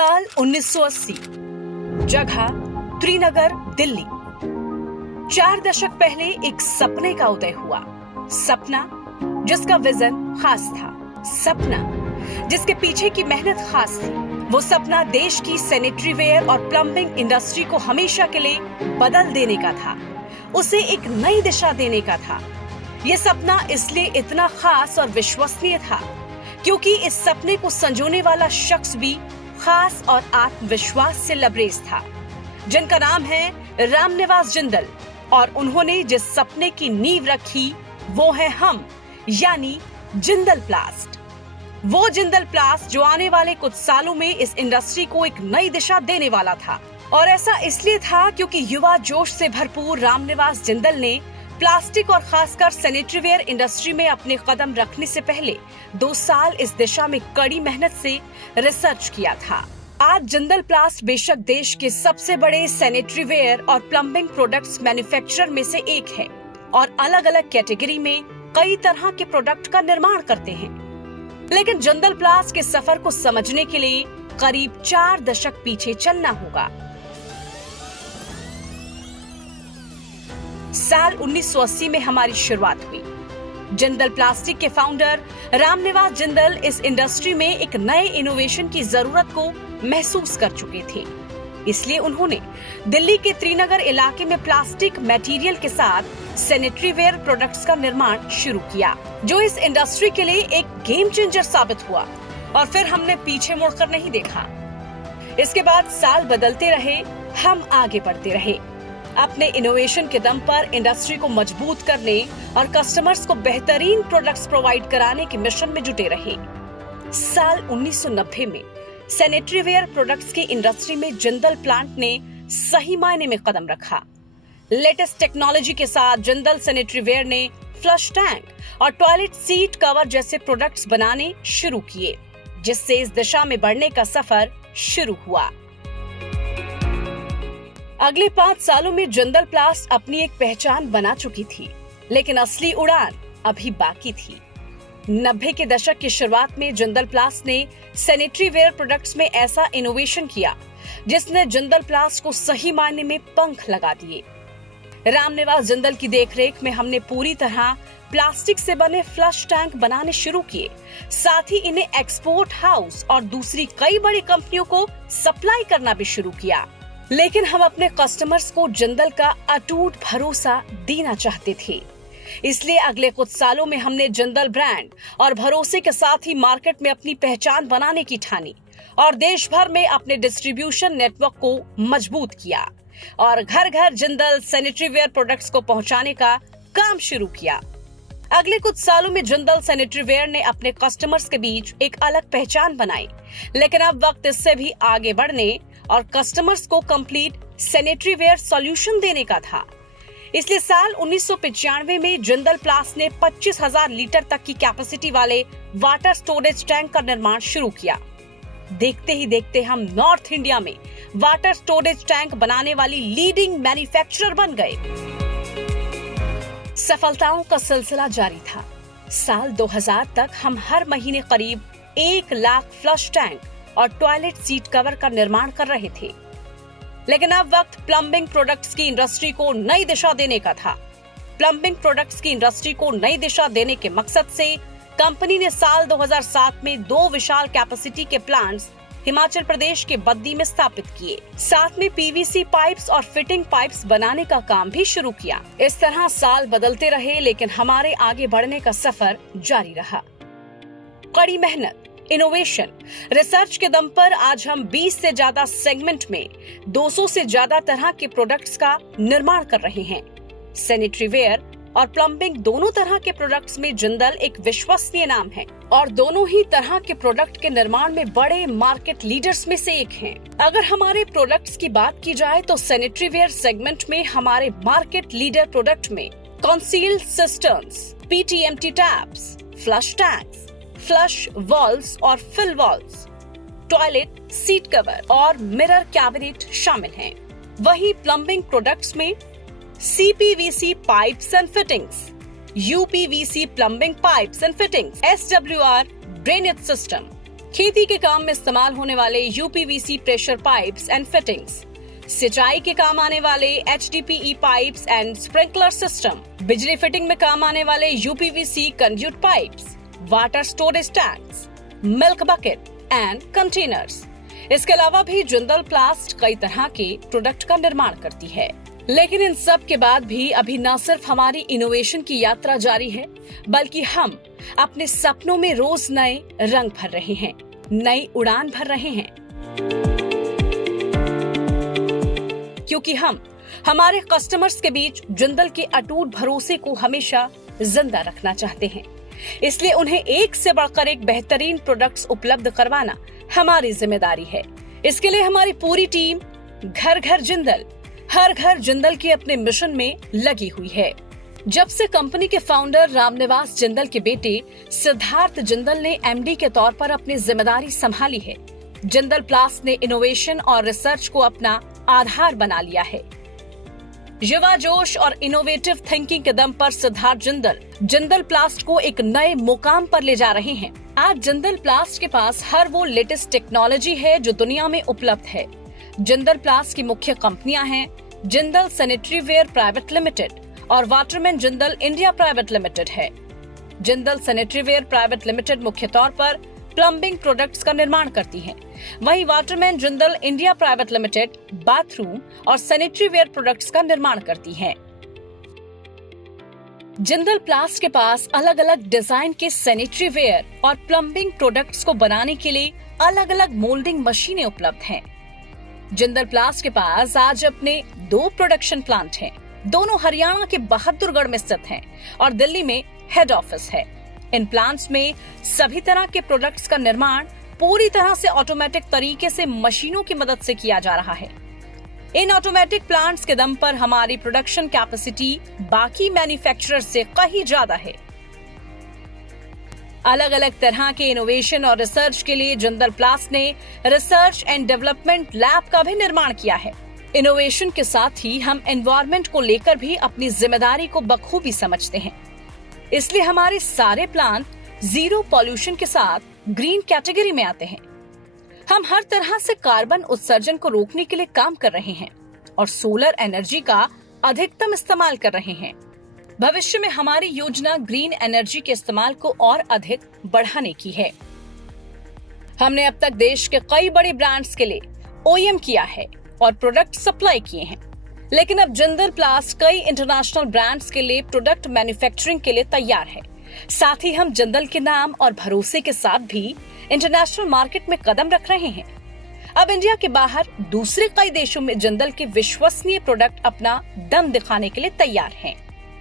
साल 1980, जगह त्रिनगर, दिल्ली। 4 दशक पहले एक सपने का उदय हुआ। सपना जिसका विजन खास था, सपना जिसके पीछे की मेहनत खास थी। वो सपना देश की सैनिटरी वेयर और प्लम्बिंग इंडस्ट्री को हमेशा के लिए बदल देने का था, उसे एक नई दिशा देने का था। ये सपना इसलिए इतना खास और विश्वसनीय था क्योंकि इस सपने को संजोने वाला शख्स भी खास और आत्मविश्वास से लबरेज था, जिनका नाम है रामनिवास जिंदल। और उन्होंने जिस सपने की नींव रखी वो है हम, यानी जिंदल प्लास्ट। वो जिंदल प्लास्ट जो आने वाले कुछ सालों में इस इंडस्ट्री को एक नई दिशा देने वाला था। और ऐसा इसलिए था क्योंकि युवा जोश से भरपूर रामनिवास जिंदल ने प्लास्टिक और खासकर सैनिटरी वेयर इंडस्ट्री में अपने कदम रखने से पहले 2 साल इस दिशा में कड़ी मेहनत से रिसर्च किया था। आज जिंदल प्लास्ट बेशक देश के सबसे बड़े सैनिटरी वेयर और प्लम्बिंग प्रोडक्ट्स मैन्युफैक्चरर में से एक है और अलग अलग कैटेगरी में कई तरह के प्रोडक्ट का निर्माण करते हैं। लेकिन जिंदल प्लास्ट के सफर को समझने के लिए करीब 4 दशक पीछे चलना होगा। साल 1980 में हमारी शुरुआत हुई। जिंदल प्लास्टिक के फाउंडर रामनिवास जिंदल इस इंडस्ट्री में एक नए इनोवेशन की जरूरत को महसूस कर चुके थे। इसलिए उन्होंने दिल्ली के त्रिनगर इलाके में प्लास्टिक मटेरियल के साथ सैनिटरी वेयर प्रोडक्ट्स का निर्माण शुरू किया, जो इस इंडस्ट्री के लिए एक गेम चेंजर साबित हुआ। और फिर हमने पीछे मुड़कर नहीं देखा। इसके बाद साल बदलते रहे, हम आगे बढ़ते रहे, अपने इनोवेशन के दम पर इंडस्ट्री को मजबूत करने और कस्टमर्स को बेहतरीन प्रोडक्ट्स प्रोवाइड कराने के मिशन में जुटे रहे। साल 1990 में सैनिटरी वेयर प्रोडक्ट्स की इंडस्ट्री में जिंदल प्लांट ने सही मायने में कदम रखा। लेटेस्ट टेक्नोलॉजी के साथ जिंदल सैनिटरी वेयर ने फ्लश टैंक और टॉयलेट सीट कवर जैसे प्रोडक्ट्स बनाने शुरू किए, जिससे इस दिशा में बढ़ने का सफर शुरू हुआ। अगले 5 सालों में जिंदल प्लास्ट अपनी एक पहचान बना चुकी थी, लेकिन असली उड़ान अभी बाकी थी। 90 के दशक की शुरुआत में जिंदल प्लास्ट ने सैनिटरी वेयर प्रोडक्ट्स में ऐसा इनोवेशन किया जिसने जिंदल प्लास्ट को सही मायने में पंख लगा दिए। रामनिवास जिंदल की देखरेख में हमने पूरी तरह प्लास्टिक से बने फ्लश टैंक बनाने शुरू किए, साथ ही इन्हें एक्सपोर्ट हाउस और दूसरी कई बड़ी कंपनियों को सप्लाई करना भी शुरू किया। लेकिन हम अपने कस्टमर्स को जिंदल का अटूट भरोसा देना चाहते थे, इसलिए अगले कुछ सालों में हमने जिंदल ब्रांड और भरोसे के साथ ही मार्केट में अपनी पहचान बनाने की ठानी और देश भर में अपने डिस्ट्रीब्यूशन नेटवर्क को मजबूत किया और घर घर जिंदल सैनिटरी वेयर प्रोडक्ट्स को पहुंचाने का काम शुरू किया। अगले कुछ सालों में जिंदल सैनिटरी वेयर ने अपने कस्टमर्स के बीच एक अलग पहचान बनाई, लेकिन अब वक्त इससे भी आगे बढ़ने और कस्टमर्स को कंप्लीट सैनिटरी वेयर सॉल्यूशन देने का था। इसलिए साल 1995 में जिंदल प्लास्ट ने 25,000 लीटर तक की कैपेसिटी वाले वाटर स्टोरेज टैंक का निर्माण शुरू किया। देखते ही देखते हम नॉर्थ इंडिया में वाटर स्टोरेज टैंक बनाने वाली लीडिंग मैन्युफैक्चरर बन गए। सफलताओं का सिलसिला जारी था। साल 2000 तक हम हर महीने करीब 1 लाख फ्लश टैंक और टॉयलेट सीट कवर का निर्माण कर रहे थे। लेकिन अब वक्त प्लम्बिंग प्रोडक्ट्स की इंडस्ट्री को नई दिशा देने का था। प्लम्बिंग प्रोडक्ट्स की इंडस्ट्री को नई दिशा देने के मकसद से कंपनी ने साल 2007 में 2 विशाल कैपेसिटी के प्लांट्स हिमाचल प्रदेश के बद्दी में स्थापित किए। साथ में पीवीसी पाइप्स और फिटिंग पाइप्स बनाने का काम भी शुरू किया। इस तरह साल बदलते रहे, लेकिन हमारे आगे बढ़ने का सफर जारी रहा। कड़ी मेहनत, इनोवेशन, रिसर्च के दम पर आज हम 20 से ज्यादा सेगमेंट में 200 से ज्यादा तरह के प्रोडक्ट्स का निर्माण कर रहे हैं। सैनिटरी वेयर और प्लम्बिंग दोनों तरह के प्रोडक्ट्स में जिंदल एक विश्वसनीय नाम है और दोनों ही तरह के प्रोडक्ट के निर्माण में बड़े मार्केट लीडर्स में से एक हैं। अगर हमारे प्रोडक्ट्स की बात की जाए तो सैनिटरी वेयर सेगमेंट में हमारे मार्केट लीडर प्रोडक्ट में concealed systems, PTMT taps, flush tanks, flush valves और fill valves, toilet seat cover और मिरर कैबिनेट शामिल हैं। वहीं प्लम्बिंग प्रोडक्ट्स में CPVC pipes and fittings, UPVC plumbing pipes and fittings, SWR drainage system, खेती के काम में इस्तेमाल होने वाले UPVC pressure pipes and fittings, सिंचाई के काम आने वाले HDPE pipes and sprinkler system, बिजली फिटिंग में काम आने वाले UPVC conduit pipes, water storage tanks, milk bucket and containers. इसके अलावा भी जिंदल प्लास्ट कई तरह के प्रोडक्ट का निर्माण करती है। लेकिन इन सब के बाद भी अभी न सिर्फ हमारी इनोवेशन की यात्रा जारी है, बल्कि हम अपने सपनों में रोज नए रंग भर रहे हैं, नई उड़ान भर रहे हैं। क्योंकि हम हमारे कस्टमर्स के बीच जिंदल के अटूट भरोसे को हमेशा जिंदा रखना चाहते हैं। इसलिए उन्हें एक से बढ़कर एक बेहतरीन प्रोडक्ट्स उपलब्ध करवाना हमारी जिम्मेदारी है। इसके लिए हमारी पूरी टीम घर घर जिंदल, हर घर जिंदल के अपने मिशन में लगी हुई है। जब से कंपनी के फाउंडर रामनिवास जिंदल के बेटे सिद्धार्थ जिंदल ने एमडी के तौर पर अपनी जिम्मेदारी संभाली है, जिंदल प्लास्ट ने इनोवेशन और रिसर्च को अपना आधार बना लिया है। युवा जोश और इनोवेटिव थिंकिंग के दम पर सिद्धार्थ जिंदल प्लास्ट को एक नए मुकाम पर ले जा रहे हैं। आज जिंदल प्लास्ट के पास हर वो लेटेस्ट टेक्नोलॉजी है जो दुनिया में उपलब्ध है। जिंदल प्लास्ट की मुख्य कंपनियां हैं Jindal sanitary ware private limited और Waterman Jindal India private limited है। Jindal sanitary ware private limited मुख्य तौर पर प्लम्बिंग प्रोडक्ट्स का निर्माण करती है, वहीं Waterman Jindal India private limited bathroom और सैनिटरी वेयर प्रोडक्ट्स का निर्माण करती है। जिंदल प्लास्ट के पास अलग अलग डिजाइन के सैनिटरी वेयर और प्लम्बिंग प्रोडक्ट्स को बनाने के लिए अलग अलग मोल्डिंग मशीनें उपलब्ध हैं। जिंदल प्लास्ट के पास आज अपने 2 प्रोडक्शन प्लांट हैं। दोनों हरियाणा के बहादुरगढ़ में स्थित हैं और दिल्ली में हेड ऑफिस है। इन प्लांट्स में सभी तरह के प्रोडक्ट्स का निर्माण पूरी तरह से ऑटोमेटिक तरीके से मशीनों की मदद से किया जा रहा है। इन ऑटोमेटिक प्लांट्स के दम पर हमारी प्रोडक्शन कैपेसिटी बाकी मैन्युफैक्चरर से कहीं ज्यादा है। अलग अलग तरह के इनोवेशन और रिसर्च के लिए जिंदल प्लास्ट ने रिसर्च एंड डेवलपमेंट लैब का भी निर्माण किया है। इनोवेशन के साथ ही हम एनवायरनमेंट को लेकर भी अपनी जिम्मेदारी को बखूबी समझते हैं। इसलिए हमारे सारे प्लांट जीरो पॉल्यूशन के साथ ग्रीन कैटेगरी में आते हैं। हम हर तरह से कार्बन उत्सर्जन को रोकने के लिए काम कर रहे हैं और सोलर एनर्जी का अधिकतम इस्तेमाल कर रहे हैं। भविष्य में हमारी योजना ग्रीन एनर्जी के इस्तेमाल को और अधिक बढ़ाने की है। हमने अब तक देश के कई बड़े ब्रांड्स के लिए ओईएम किया है और प्रोडक्ट सप्लाई किए हैं, लेकिन अब जिंदल प्लास्ट कई इंटरनेशनल ब्रांड्स के लिए प्रोडक्ट मैन्युफैक्चरिंग के लिए तैयार है। साथ ही हम जिंदल के नाम और भरोसे के साथ भी इंटरनेशनल मार्केट में कदम रख रहे हैं। अब इंडिया के बाहर दूसरे कई देशों में जिंदल के विश्वसनीय प्रोडक्ट अपना दम दिखाने के लिए तैयार हैं।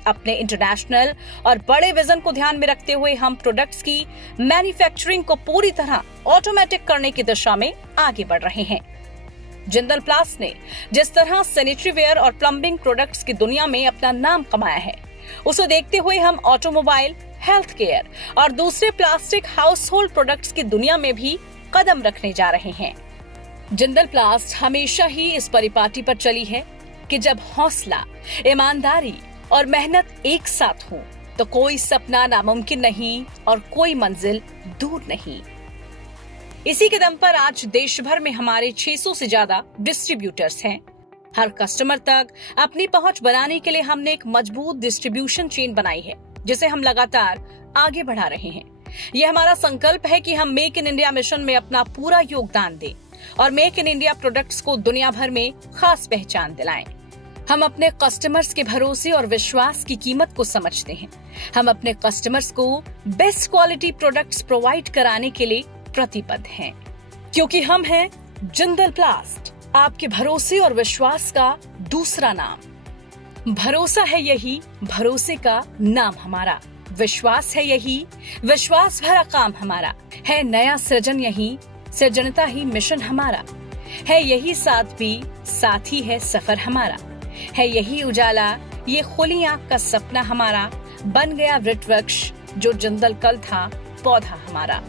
अपने इंटरनेशनल और बड़े विजन को ध्यान में रखते हुए हम प्रोडक्ट्स की मैन्युफैक्चरिंग को पूरी तरह ऑटोमेटिक करने की दिशा में आगे बढ़ रहे हैं। जिंदल प्लास्ट ने जिस तरह सैनिटरी वेयर और प्लम्बिंग प्रोडक्ट्स की दुनिया में अपना नाम कमाया है, उसे देखते हुए हम ऑटोमोबाइल, हेल्थ केयर और दूसरे प्लास्टिक हाउस होल्ड प्रोडक्ट्स की दुनिया में भी कदम रखने जा रहे हैं। जिंदल प्लास्ट हमेशा ही इस परिपाटी पर चली है कि जब हौसला, ईमानदारी और मेहनत एक साथ हो तो कोई सपना नामुमकिन नहीं और कोई मंजिल दूर नहीं। इसी के दम पर आज देश भर में हमारे 600 से ज्यादा डिस्ट्रीब्यूटर्स हैं। हर कस्टमर तक अपनी पहुंच बनाने के लिए हमने एक मजबूत डिस्ट्रीब्यूशन चेन बनाई है, जिसे हम लगातार आगे बढ़ा रहे हैं। ये हमारा संकल्प है कि हम मेक इन इंडिया मिशन में अपना पूरा योगदान दें और मेक इन इंडिया प्रोडक्ट्स को दुनिया भर में खास पहचान दिलाएं। हम अपने कस्टमर्स के भरोसे और विश्वास की कीमत को समझते हैं। हम अपने कस्टमर्स को बेस्ट क्वालिटी प्रोडक्ट्स प्रोवाइड कराने के लिए प्रतिबद्ध हैं, क्योंकि हम हैं जिंदल प्लास्ट, आपके भरोसे और विश्वास का दूसरा नाम। भरोसा है यही भरोसे का नाम हमारा, विश्वास है यही विश्वास भरा काम हमारा, है नया सृजन यही सृजनता ही मिशन हमारा, है यही साथ भी साथी है सफर हमारा, है यही उजाला ये खुली आंख का सपना हमारा, बन गया वृक्षवृक्ष जो जिंदल कल था पौधा हमारा।